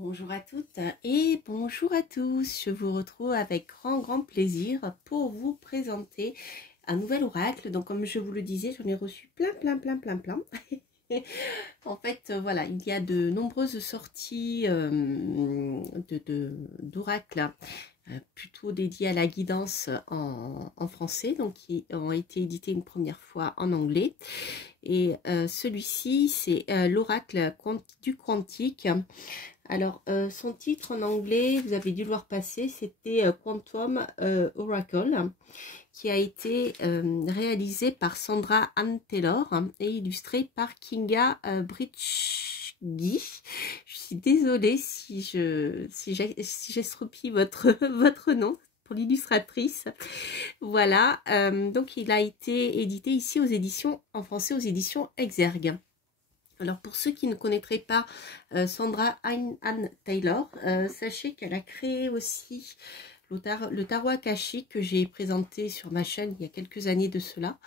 Bonjour à toutes et bonjour à tous. Je vous retrouve avec grand plaisir pour vous présenter un nouvel oracle. Donc comme je vous le disais, j'en ai reçu plein. En fait, voilà, il y a de nombreuses sorties d'oracles plutôt dédiées à la guidance en français, donc qui ont été édités une première fois en anglais. Et celui-ci, c'est l'oracle du quantique. Alors, son titre en anglais, vous avez dû le voir passer, c'était Quantum Oracle, qui a été réalisé par Sandra Anne Taylor et illustré par Kinga Bridgegi. Je suis désolée si j'estropie votre nom pour l'illustratrice. Voilà, donc il a été édité ici aux éditions, en français aux éditions Exergue. Alors pour ceux qui ne connaîtraient pas Sandra Anne Taylor, sachez qu'elle a créé aussi le tarot akashique que j'ai présenté sur ma chaîne il y a quelques années de cela,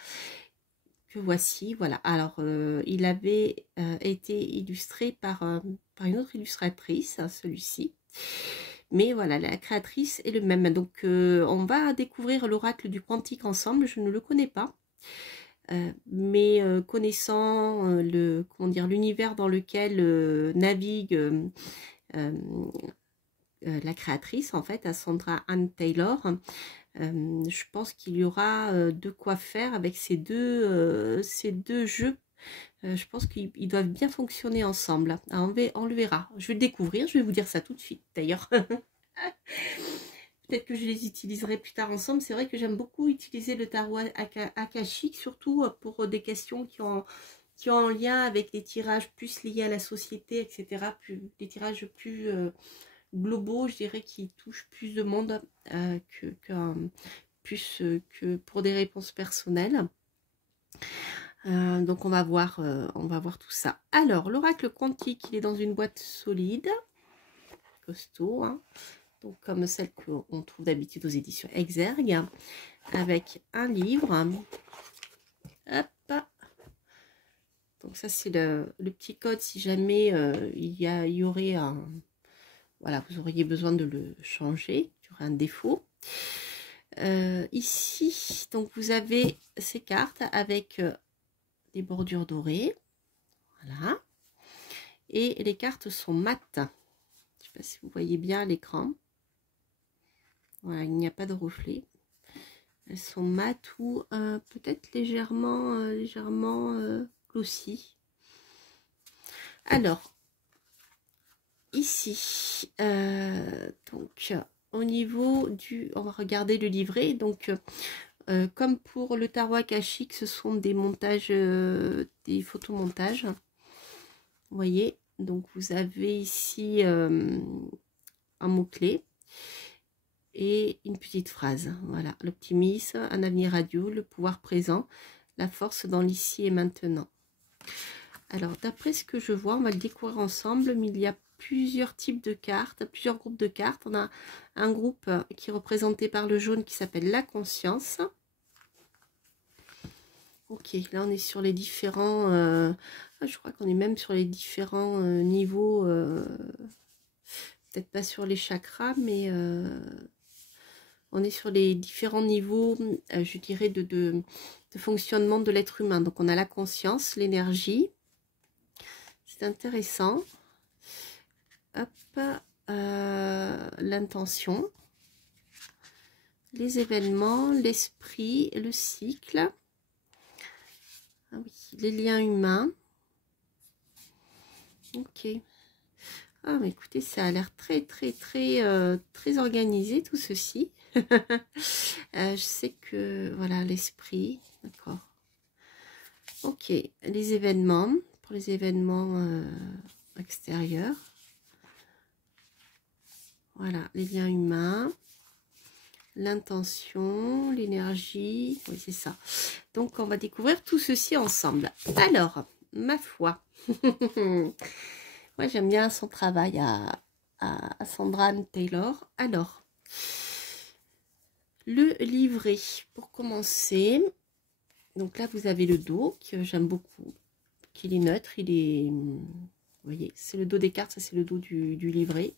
que voici, voilà. Alors il avait été illustré par une autre illustratrice, hein, celui-ci. Mais voilà, la créatrice est le même. Donc on va découvrir l'oracle du quantique ensemble, je ne le connais pas. Mais connaissant l'univers dans lequel navigue la créatrice, en fait, à Sandra Anne Taylor, je pense qu'il y aura de quoi faire avec ces deux jeux. Je pense qu'ils doivent bien fonctionner ensemble. Alors, on le verra. Je vais le découvrir, je vais vous dire ça tout de suite, d'ailleurs. Peut-être que je les utiliserai plus tard ensemble. C'est vrai que j'aime beaucoup utiliser le tarot akashique, surtout pour des questions qui ont en lien avec les tirages plus liés à la société, etc. Des tirages plus globaux, je dirais, qui touchent plus de monde que pour des réponses personnelles. Donc on va voir tout ça. Alors, l'oracle quantique, il est dans une boîte solide, costaud, hein. Donc comme celle qu'on trouve d'habitude aux éditions Exergue, avec un livre. Hop. Donc ça c'est le petit code si jamais il y aurait un... Voilà, vous auriez besoin de le changer, il y aurait un défaut. Ici, donc vous avez ces cartes avec des bordures dorées. Voilà. Et les cartes sont mates. Je ne sais pas si vous voyez bien à l'écran. Voilà, il n'y a pas de reflet. Elles sont mates ou peut-être légèrement glossy. Alors, ici, donc au niveau du... On va regarder le livret. Donc, comme pour le tarot akashique, ce sont des montages, des photomontages. Vous voyez, donc vous avez ici un mot-clé et une petite phrase. Voilà, l'optimisme, un avenir radieux, le pouvoir présent, la force dans l'ici et maintenant. Alors, d'après ce que je vois, on va le découvrir ensemble, mais il y a plusieurs types de cartes, plusieurs groupes de cartes. On a un groupe qui est représenté par le jaune qui s'appelle la conscience. Ok, là on est sur les différents... je crois qu'on est même sur les différents niveaux. Peut-être pas sur les chakras, mais on est sur les différents niveaux, je dirais, de fonctionnement de l'être humain. Donc on a la conscience, l'énergie. C'est intéressant. Hop, l'intention, les événements, l'esprit, le cycle. Ah oui, les liens humains. Ok. Ah, mais écoutez, ça a l'air très organisé tout ceci. Je sais que, voilà, l'esprit, d'accord. Ok, les événements, pour les événements extérieurs. Voilà, les liens humains, l'intention, l'énergie, oui, c'est ça. Donc, on va découvrir tout ceci ensemble. Alors, ma foi, moi, j'aime bien son travail à Sandra Anne Taylor. Alors, le livret, pour commencer. Donc là, vous avez le dos, que j'aime beaucoup, qu'il est neutre, il est Vous voyez, c'est le dos des cartes, ça c'est le dos du livret.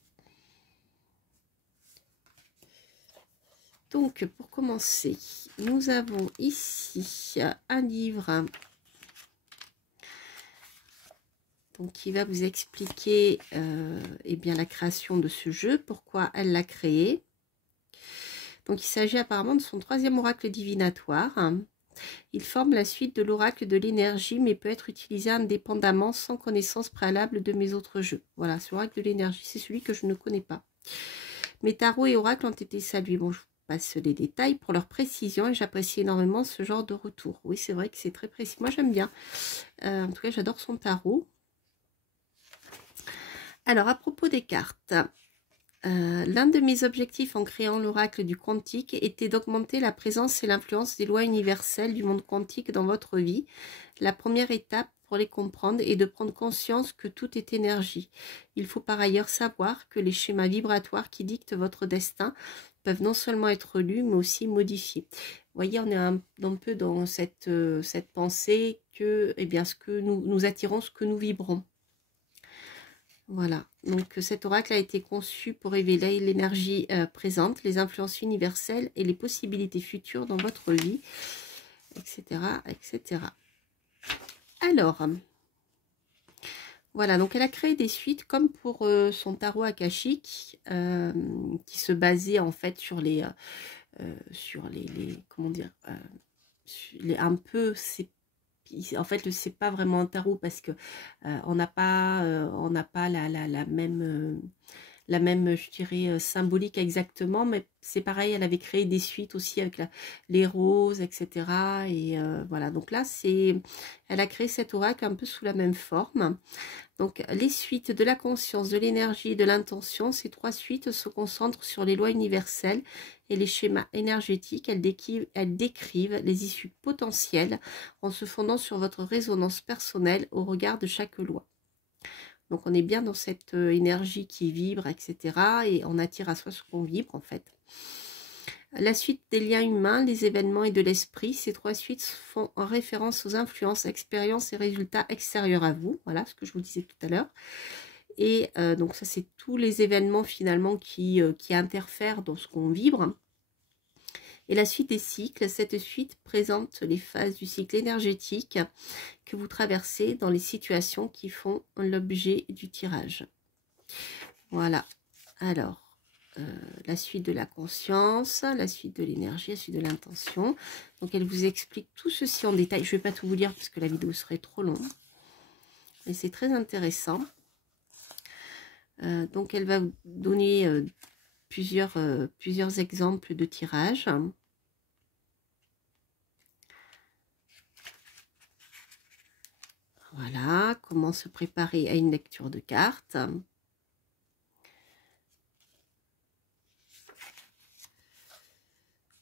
Donc, pour commencer, nous avons ici un livre donc, qui va vous expliquer eh bien, la création de ce jeu, pourquoi elle l'a créé. Donc, il s'agit apparemment de son 3e oracle divinatoire. Il forme la suite de l'oracle de l'énergie, mais peut être utilisé indépendamment sans connaissance préalable de mes autres jeux. Voilà, ce oracle de l'énergie, c'est celui que je ne connais pas. Mes tarots et oracles ont été salués. Bon, je vous passe les détails pour leur précision et j'apprécie énormément ce genre de retour. Oui, c'est vrai que c'est très précis. Moi, j'aime bien. En tout cas, j'adore son tarot. Alors, à propos des cartes, l'un de mes objectifs en créant l'oracle du quantique était d'augmenter la présence et l'influence des lois universelles du monde quantique dans votre vie. La première étape pour les comprendre est de prendre conscience que tout est énergie. Il faut par ailleurs savoir que les schémas vibratoires qui dictent votre destin peuvent non seulement être lus, mais aussi modifiés. Vous voyez, on est un peu dans cette pensée que, eh bien, ce que nous attirons, ce que nous vibrons. Voilà, donc cet oracle a été conçu pour révéler l'énergie présente, les influences universelles et les possibilités futures dans votre vie, etc. etc. Alors, voilà, donc elle a créé des suites comme pour son tarot akashique, qui se basait en fait sur les comment dire, un peu, en fait, c'est pas vraiment un tarot parce que on n'a pas la même, je dirais, symbolique exactement, mais c'est pareil, elle avait créé des suites aussi avec les roses, etc. Et voilà, donc là, elle a créé cet oracle un peu sous la même forme. Donc, les suites de la conscience, de l'énergie et de l'intention, ces 3 suites se concentrent sur les lois universelles et les schémas énergétiques. Elles décrivent les issues potentielles en se fondant sur votre résonance personnelle au regard de chaque loi. Donc, on est bien dans cette énergie qui vibre, etc. Et on attire à soi ce qu'on vibre, en fait. La suite des liens humains, les événements et de l'esprit, ces 3 suites font référence aux influences, expériences et résultats extérieurs à vous. Voilà ce que je vous disais tout à l'heure. Et donc ça, c'est tous les événements finalement qui interfèrent dans ce qu'on vibre. Et la suite des cycles, cette suite présente les phases du cycle énergétique que vous traversez dans les situations qui font l'objet du tirage. Voilà. Alors, la suite de la conscience, la suite de l'énergie, la suite de l'intention. Donc, elle vous explique tout ceci en détail. Je ne vais pas tout vous lire parce que la vidéo serait trop longue. Mais c'est très intéressant. Donc, elle va vous donner plusieurs exemples de tirage. Voilà, comment se préparer à une lecture de cartes.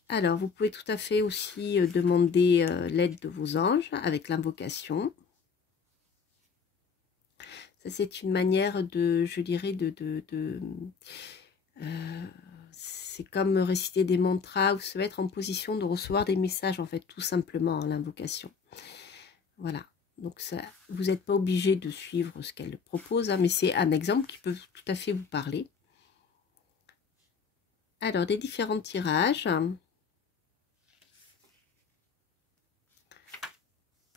Alors, vous pouvez tout à fait aussi demander l'aide de vos anges avec l'invocation. Ça, c'est une manière de, je dirais, c'est comme réciter des mantras ou se mettre en position de recevoir des messages, en fait, tout simplement, l'invocation. Voilà. Donc, ça, vous n'êtes pas obligé de suivre ce qu'elle propose, hein, mais c'est un exemple qui peut tout à fait vous parler. Alors, des différents tirages.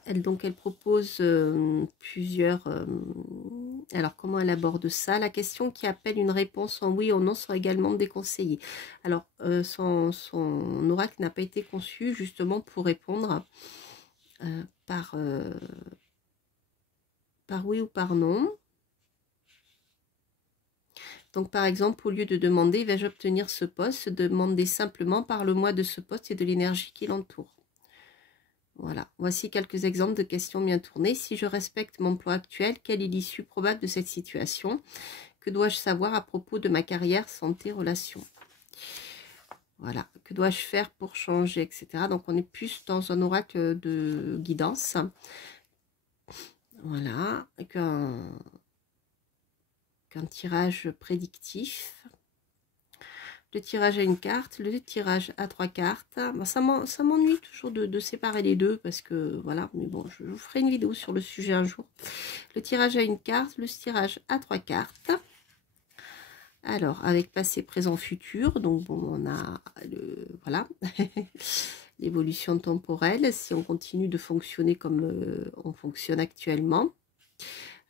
Elle propose plusieurs... alors, comment elle aborde ça? La question qui appelle une réponse en oui ou non sera également déconseillée. Alors, son oracle n'a pas été conçu justement pour répondre par oui ou par non. Donc, par exemple, au lieu de demander « vais-je obtenir ce poste ?», demandez simplement « parle-moi de ce poste et de l'énergie qui l'entoure ». Voilà, voici quelques exemples de questions bien tournées. Si je respecte mon emploi actuel, quelle est l'issue probable de cette situation? Que dois-je savoir à propos de ma carrière, santé, relations? Voilà, que dois-je faire pour changer, etc. Donc, on est plus dans un oracle de guidance. Voilà, qu'un tirage prédictif. le tirage à une carte, le tirage à 3 cartes. Bon, ça m'ennuie toujours de séparer les deux parce que voilà, mais bon, je vous ferai une vidéo sur le sujet un jour. Le tirage à une carte, le tirage à 3 cartes. Alors, avec passé, présent, futur, donc bon, on a le voilà l'évolution temporelle, si on continue de fonctionner comme on fonctionne actuellement.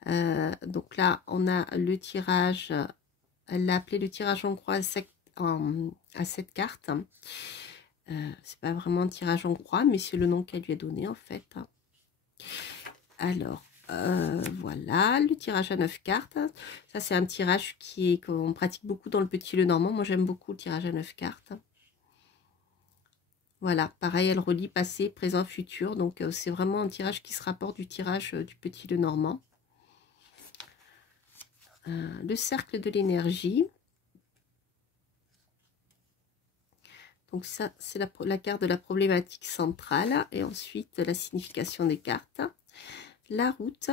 Donc là, on a le tirage, elle l'a appelé le tirage en croix à 7 cartes. C'est pas vraiment un tirage en croix, mais c'est le nom qu'elle lui a donné en fait. Alors, voilà, le tirage à 9 cartes. Ça, c'est un tirage qu'on pratique beaucoup dans le petit le normand. Moi, j'aime beaucoup le tirage à 9 cartes. Voilà, pareil, elle relie passé, présent, futur. Donc, c'est vraiment un tirage qui se rapporte du tirage du petit le normand. Le cercle de l'énergie. Donc ça, c'est la carte de la problématique centrale. Et ensuite, la signification des cartes. La route.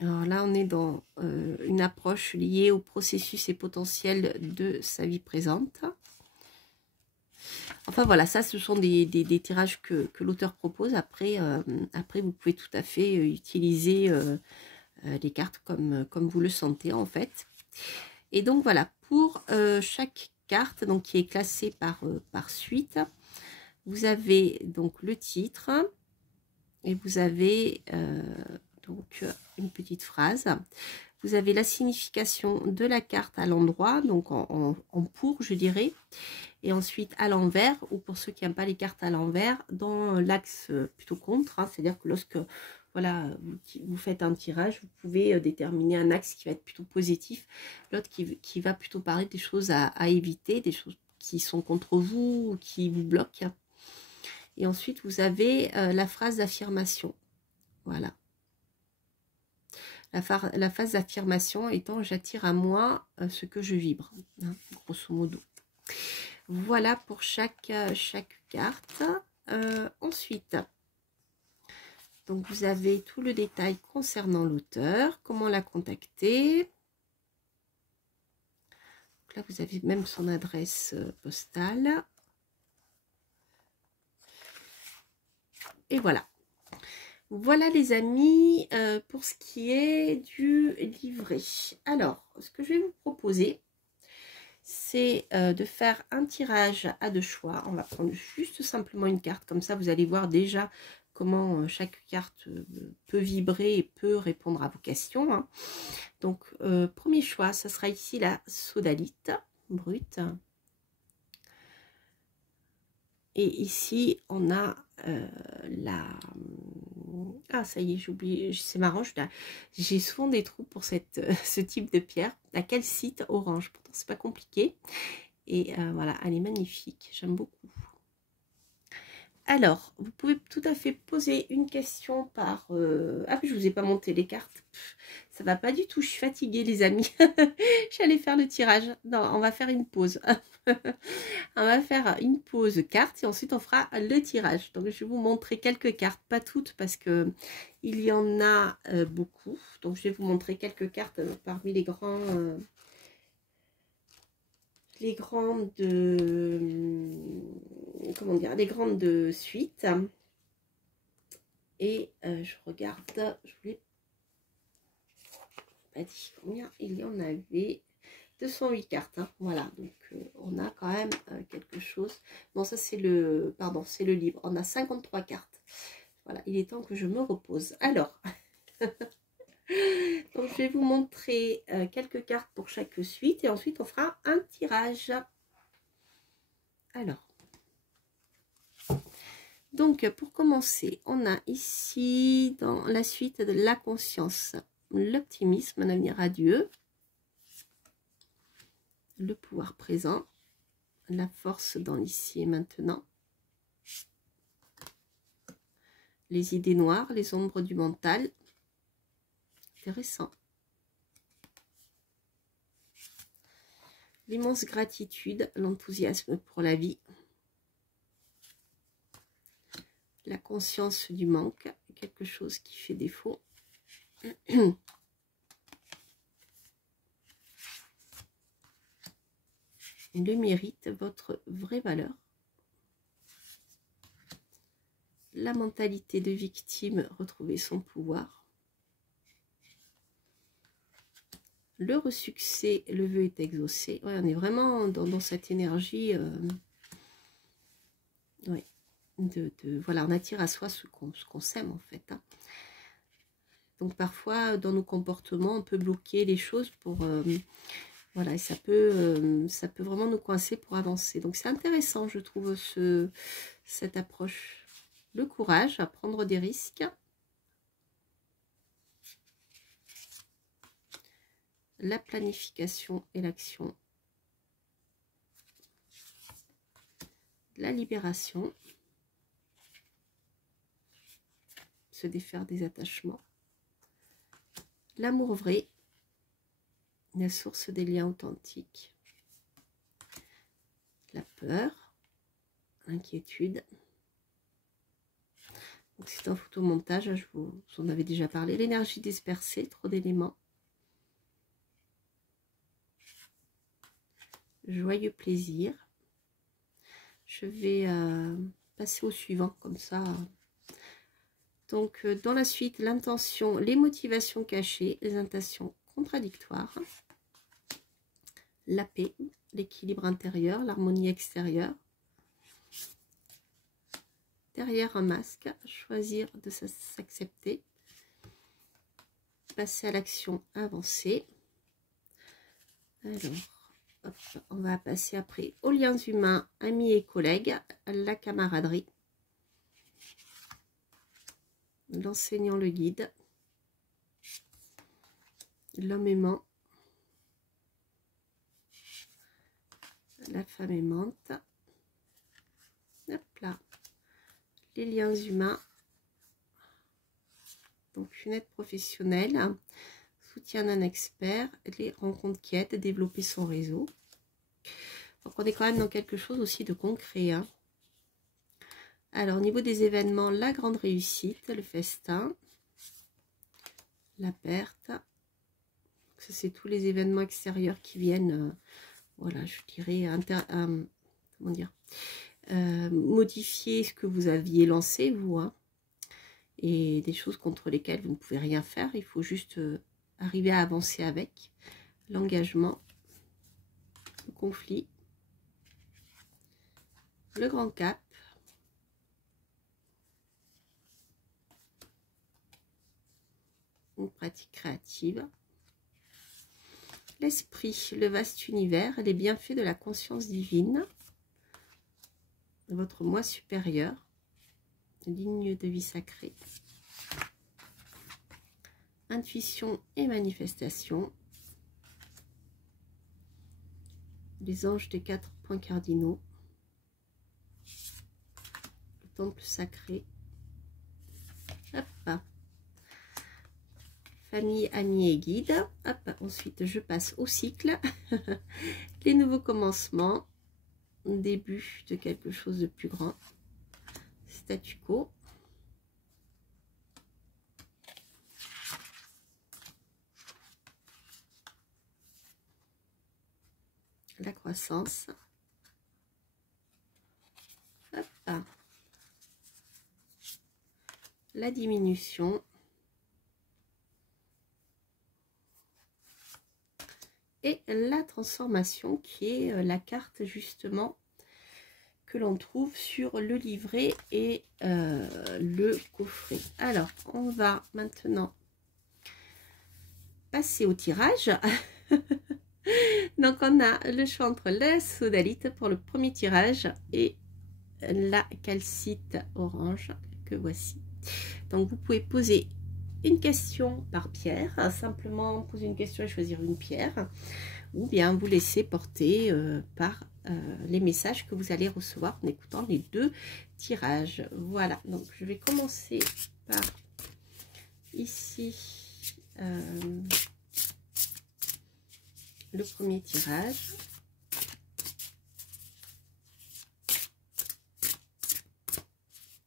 Alors là, on est dans une approche liée au processus et potentiel de sa vie présente. Enfin voilà, ça, ce sont des tirages que l'auteur propose. Après, vous pouvez tout à fait utiliser les cartes comme vous le sentez en fait. Et donc voilà, pour chaque carte donc, qui est classée par suite, vous avez donc le titre et vous avez donc une petite phrase. Vous avez la signification de la carte à l'endroit, donc en pour, je dirais. Et ensuite à l'envers, ou pour ceux qui n'aiment pas les cartes à l'envers, dans l'axe plutôt contre. Hein, c'est-à-dire que lorsque voilà, vous faites un tirage, vous pouvez déterminer un axe qui va être plutôt positif, l'autre qui va plutôt parler des choses à éviter, des choses qui sont contre vous, ou qui vous bloquent. Et ensuite, vous avez la phrase d'affirmation. Voilà. La phase d'affirmation étant « j'attire à moi ce que je vibre hein, », grosso modo. Voilà pour chaque carte. Ensuite, donc vous avez tout le détail concernant l'auteur, comment la contacter. Donc là, vous avez même son adresse postale. Et voilà. Voilà les amis, pour ce qui est du livret. Alors, ce que je vais vous proposer, c'est de faire un tirage à 2 choix. On va prendre juste simplement une carte, comme ça vous allez voir déjà comment chaque carte peut vibrer et peut répondre à vos questions. Hein. Donc, premier choix, ça sera ici la sodalite brute. Et ici, on a ah, ça y est, j'ai oublié, c'est marrant, j'ai souvent des trous pour ce type de pierre, la calcite orange, pourtant c'est pas compliqué. Et voilà, elle est magnifique, j'aime beaucoup. Alors, vous pouvez tout à fait poser une question par... Ah, je vous ai pas monté les cartes. Ça va pas du tout, je suis fatiguée les amis. J'allais faire le tirage. Non, on va faire une pause. On va faire une pause carte et ensuite on fera le tirage. Donc, je vais vous montrer quelques cartes, pas toutes parce que il y en a beaucoup. Donc, je vais vous montrer quelques cartes parmi les grandes comment dire, les grandes suites. Et je regarde, je voulais pas dit combien il y en avait. 208 cartes, hein. Voilà, donc on a quand même quelque chose. Non, ça c'est le, pardon, c'est le livre. On a 53 cartes. Voilà, il est temps que je me repose. Alors, donc je vais vous montrer quelques cartes pour chaque suite et ensuite on fera un tirage. Alors, donc pour commencer, on a ici dans la suite de la conscience, l'optimisme, un avenir radieux. Le pouvoir présent, la force dans l'ici et maintenant, les idées noires, les ombres du mental, intéressant, l'immense gratitude, l'enthousiasme pour la vie, la conscience du manque, quelque chose qui fait défaut, Le mérite, votre vraie valeur. La mentalité de victime, retrouver son pouvoir. Le succès, le vœu est exaucé. Ouais, on est vraiment dans cette énergie. Ouais, voilà, on attire à soi ce qu'on sème en fait. Hein. Donc parfois, dans nos comportements, on peut bloquer les choses pour... voilà, et ça peut vraiment nous coincer pour avancer. Donc c'est intéressant, je trouve, cette approche. Le courage à prendre des risques. La planification et l'action. La libération. Se défaire des attachements. L'amour vrai. La source des liens authentiques. La peur. L'inquiétude. C'est un photomontage, je vous en avais déjà parlé. L'énergie dispersée, trop d'éléments. Joyeux plaisir. Je vais passer au suivant, comme ça. Donc, dans la suite, l'intention, les motivations cachées, les intentions contradictoires. La paix, l'équilibre intérieur, l'harmonie extérieure. Derrière un masque, choisir de s'accepter. Passer à l'action, avancer. Alors, hop, on va passer après aux liens humains, amis et collègues, la camaraderie. L'enseignant, le guide. L'homme aimant. La femme aimante. Hop là. Les liens humains. Donc, une aide professionnelle. Soutien d'un expert. Les rencontres qui aident à développer son réseau. Donc, on est quand même dans quelque chose aussi de concret. Hein. Alors, au niveau des événements, la grande réussite, le festin. La perte. Ça, c'est tous les événements extérieurs qui viennent, voilà, je dirais, comment dire, modifier ce que vous aviez lancé, vous, hein, et des choses contre lesquelles vous ne pouvez rien faire. Il faut juste arriver à avancer avec l'engagement, le conflit, le grand cap, une pratique créative, l'esprit, le vaste univers, les bienfaits de la conscience divine, votre moi supérieur, ligne de vie sacrée, intuition et manifestation, les anges des 4 points cardinaux, le temple sacré, hop, famille, amis et guides, hop, ensuite je passe au cycle, les nouveaux commencements, début de quelque chose de plus grand, statu quo, la croissance, hop, la diminution, et la transformation qui est la carte justement que l'on trouve sur le livret et le coffret. Alors, on va maintenant passer au tirage. Donc, on a le choix entre la sodalite pour le premier tirage et la calcite orange que voici. Donc, vous pouvez poser une question par pierre, simplement poser une question et choisir une pierre, ou bien vous laisser porter par les messages que vous allez recevoir en écoutant les deux tirages. Voilà, donc je vais commencer par ici le premier tirage.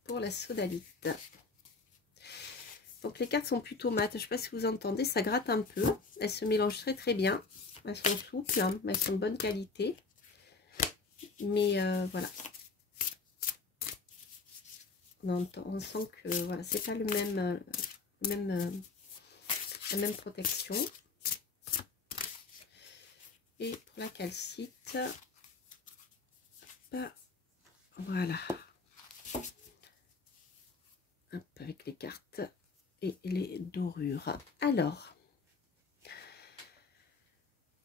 Pour la sodalite. Donc les cartes sont plutôt mates. Je ne sais pas si vous entendez, ça gratte un peu. Elles se mélangent très très bien. Elles sont souples, hein, elles sont de bonne qualité. Mais voilà. On sent que voilà, c'est pas la même protection. Et pour la calcite, voilà. Hop, avec les cartes et les dorures. Alors,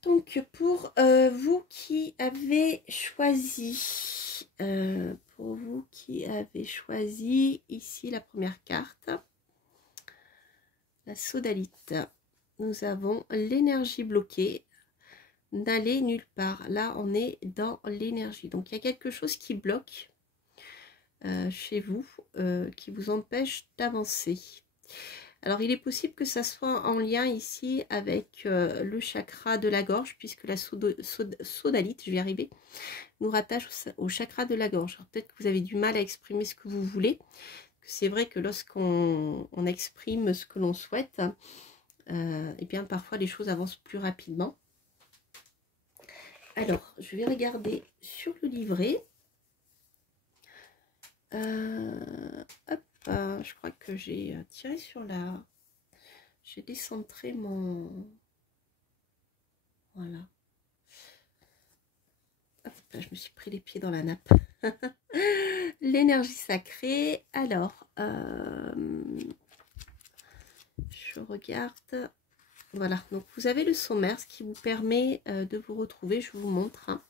donc pour vous qui avez choisi, ici la première carte, la sodalite, nous avons l'énergie bloquée, n'aller nulle part. Là, on est dans l'énergie. Donc, il y a quelque chose qui bloque chez vous, qui vous empêche d'avancer. Alors, il est possible que ça soit en lien ici avec le chakra de la gorge, puisque la sodalite, je vais y arriver, nous rattache au chakra de la gorge. Peut-être que vous avez du mal à exprimer ce que vous voulez. C'est vrai que lorsqu'on exprime ce que l'on souhaite, et bien parfois les choses avancent plus rapidement. Alors, je vais regarder sur le livret. Hop, je crois que j'ai tiré sur la... J'ai décentré mon... Voilà. Hop, je me suis pris les pieds dans la nappe. L'énergie sacrée. Alors, je regarde... Voilà, donc vous avez le sommaire, ce qui vous permet de vous retrouver. Je vous montre. Hein.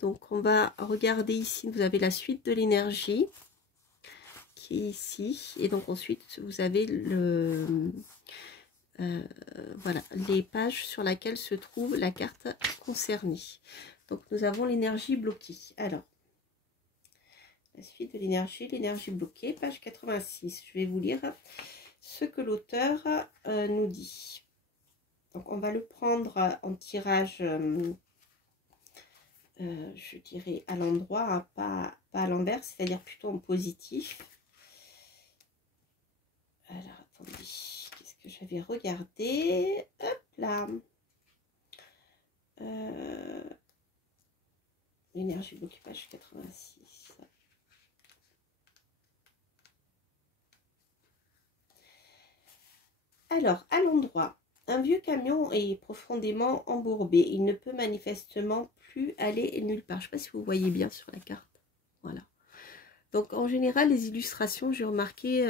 Donc, on va regarder ici, vous avez la suite de l'énergie qui est ici. Et donc, ensuite, vous avez voilà, les pages sur lesquelles se trouve la carte concernée. Donc, nous avons l'énergie bloquée. Alors, la suite de l'énergie bloquée, page 86. Je vais vous lire ce que l'auteur nous dit. Donc, on va le prendre en tirage... je dirais à l'endroit, hein, pas à l'envers, c'est-à-dire plutôt en positif. Alors, attendez, qu'est-ce que j'avais regardé? Hop là. L'énergie bloquée, page 86. Alors, à l'endroit, un vieux camion est profondément embourbé. Il ne peut manifestement plus aller nulle part. Je ne sais pas si vous voyez bien sur la carte. Voilà. Donc, en général, les illustrations, j'ai remarqué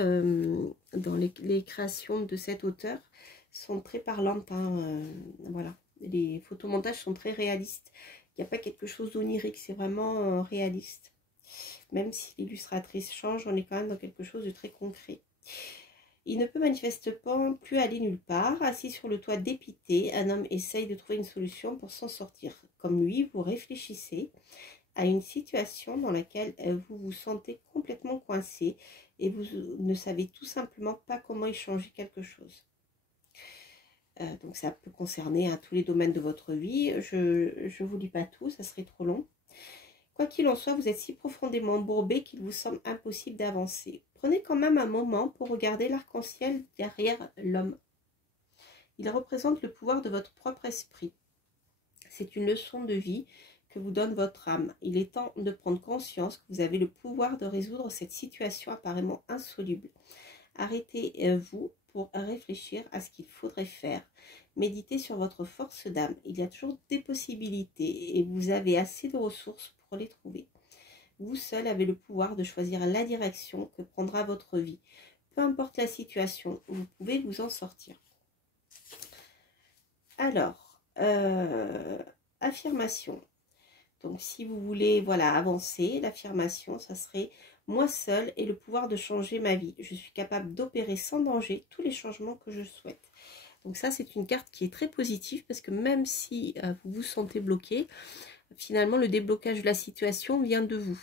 dans les créations de cet auteur, sont très parlantes. Hein, voilà. Les photomontages sont très réalistes. Il n'y a pas quelque chose d'onirique, c'est vraiment réaliste. Même si l'illustratrice change, on est quand même dans quelque chose de très concret. Il ne peut manifestement plus aller nulle part. Assis sur le toit dépité, un homme essaye de trouver une solution pour s'en sortir. Comme lui, vous réfléchissez à une situation dans laquelle vous vous sentez complètement coincé et vous ne savez tout simplement pas comment y changer quelque chose. Donc ça peut concerner tous les domaines de votre vie. Je ne vous lis pas tout, ça serait trop long. Quoi qu'il en soit, vous êtes si profondément embourbé qu'il vous semble impossible d'avancer. Prenez quand même un moment pour regarder l'arc-en-ciel derrière l'homme. Il représente le pouvoir de votre propre esprit. C'est une leçon de vie que vous donne votre âme. Il est temps de prendre conscience que vous avez le pouvoir de résoudre cette situation apparemment insoluble. Arrêtez-vous pour réfléchir à ce qu'il faudrait faire. Méditez sur votre force d'âme. Il y a toujours des possibilités et vous avez assez de ressources pour les trouver. Vous seul avez le pouvoir de choisir la direction que prendra votre vie. Peu importe la situation, vous pouvez vous en sortir. Alors, affirmation. Donc, si vous voulez, voilà, avancer, l'affirmation, ça serait « Moi seul ai le pouvoir de changer ma vie. Je suis capable d'opérer sans danger tous les changements que je souhaite. » Donc ça, c'est une carte qui est très positive parce que même si vous vous sentez bloqué, finalement, le déblocage de la situation vient de vous.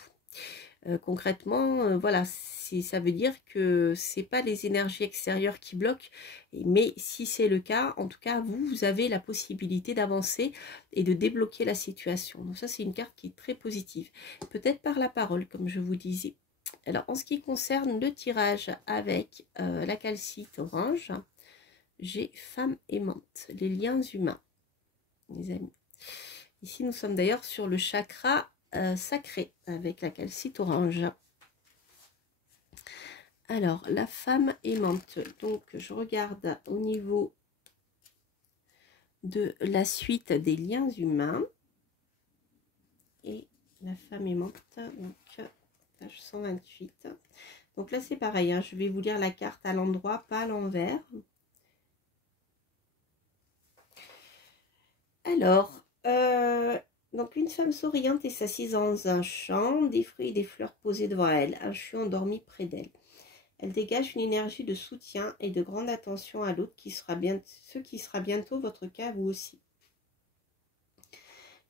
Concrètement, voilà, ça veut dire que c'est pas les énergies extérieures qui bloquent, mais si c'est le cas, en tout cas, vous avez la possibilité d'avancer et de débloquer la situation. Donc ça, c'est une carte qui est très positive. Peut-être par la parole, comme je vous disais. Alors, en ce qui concerne le tirage avec la calcite orange, j'ai femme aimante, les liens humains, les amis. Ici, nous sommes d'ailleurs sur le chakra sacré avec la calcite orange. Alors, la femme aimante, donc je regarde au niveau de la suite des liens humains. Et la femme aimante, donc page 128. Donc là, c'est pareil, hein, je vais vous lire la carte à l'endroit, pas à l'envers. Alors, donc une femme souriante est assise dans un champ, des fruits et des fleurs posés devant elle, un chiot endormi près d'elle. Elle dégage une énergie de soutien et de grande attention à l'autre, ce qui sera bientôt votre cas vous aussi.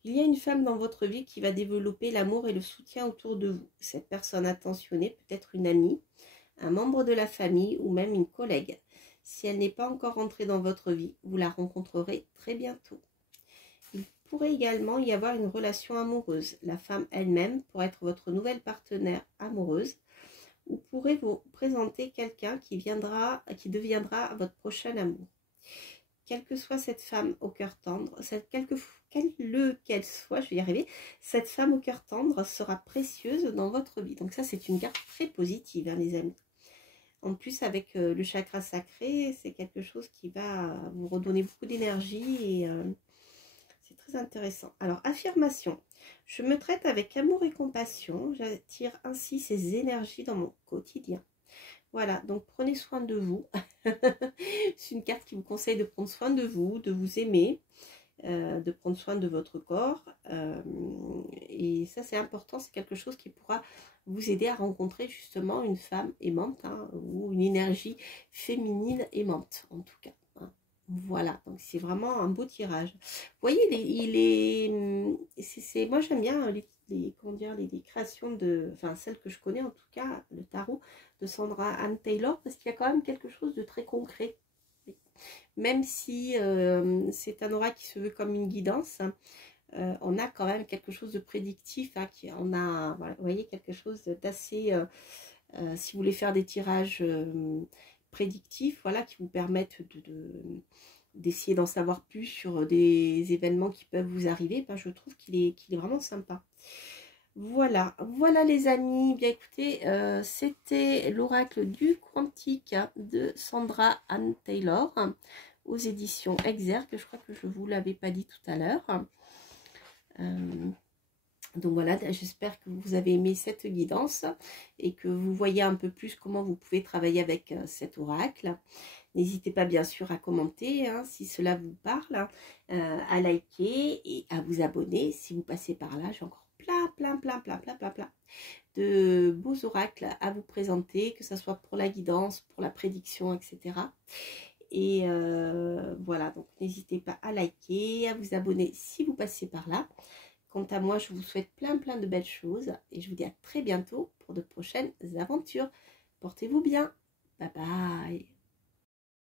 Il y a une femme dans votre vie qui va développer l'amour et le soutien autour de vous. Cette personne attentionnée peut être une amie, un membre de la famille ou même une collègue. Si elle n'est pas encore entrée dans votre vie, vous la rencontrerez très bientôt. Il pourrait également y avoir une relation amoureuse. La femme elle-même pourrait être votre nouvelle partenaire amoureuse ou pourrait vous présenter quelqu'un qui deviendra votre prochain amour. Quelle que soit cette femme au cœur tendre, qu'elle soit, je vais y arriver, cette femme au cœur tendre sera précieuse dans votre vie. Donc ça, c'est une carte très positive, hein, les amis. En plus, avec le chakra sacré, c'est quelque chose qui va vous redonner beaucoup d'énergie et c'est très intéressant. Alors, affirmation. Je me traite avec amour et compassion. J'attire ainsi ces énergies dans mon quotidien. Voilà, donc prenez soin de vous. C'est une carte qui vous conseille de prendre soin de vous aimer, de prendre soin de votre corps. Et ça, c'est important, c'est quelque chose qui pourra vous aider à rencontrer justement une femme aimante, hein, ou une énergie féminine aimante, en tout cas. Hein. Voilà, donc c'est vraiment un beau tirage. Vous voyez, moi j'aime bien les créations de, enfin celles que je connais en tout cas, le tarot de Sandra Anne Taylor, parce qu'il y a quand même quelque chose de très concret. Même si c'est un aura qui se veut comme une guidance, on a quand même quelque chose de prédictif, hein, voilà, vous voyez, quelque chose d'assez, si vous voulez faire des tirages prédictifs, voilà, qui vous permettent d'essayer d'en savoir plus sur des événements qui peuvent vous arriver, ben, je trouve qu'il est vraiment sympa. Voilà, voilà les amis, bien écoutez, c'était l'oracle du quantique de Sandra Anne Taylor aux éditions Exergue, je crois que je ne vous l'avais pas dit tout à l'heure. Donc voilà, j'espère que vous avez aimé cette guidance et que vous voyez un peu plus comment vous pouvez travailler avec cet oracle. N'hésitez pas bien sûr à commenter hein, si cela vous parle, à liker et à vous abonner si vous passez par là. J'ai encore plein de beaux oracles à vous présenter, que ce soit pour la guidance, pour la prédiction, etc. Et voilà, donc n'hésitez pas à liker, à vous abonner si vous passez par là. Quant à moi, je vous souhaite plein de belles choses et je vous dis à très bientôt pour de prochaines aventures. Portez-vous bien. Bye bye.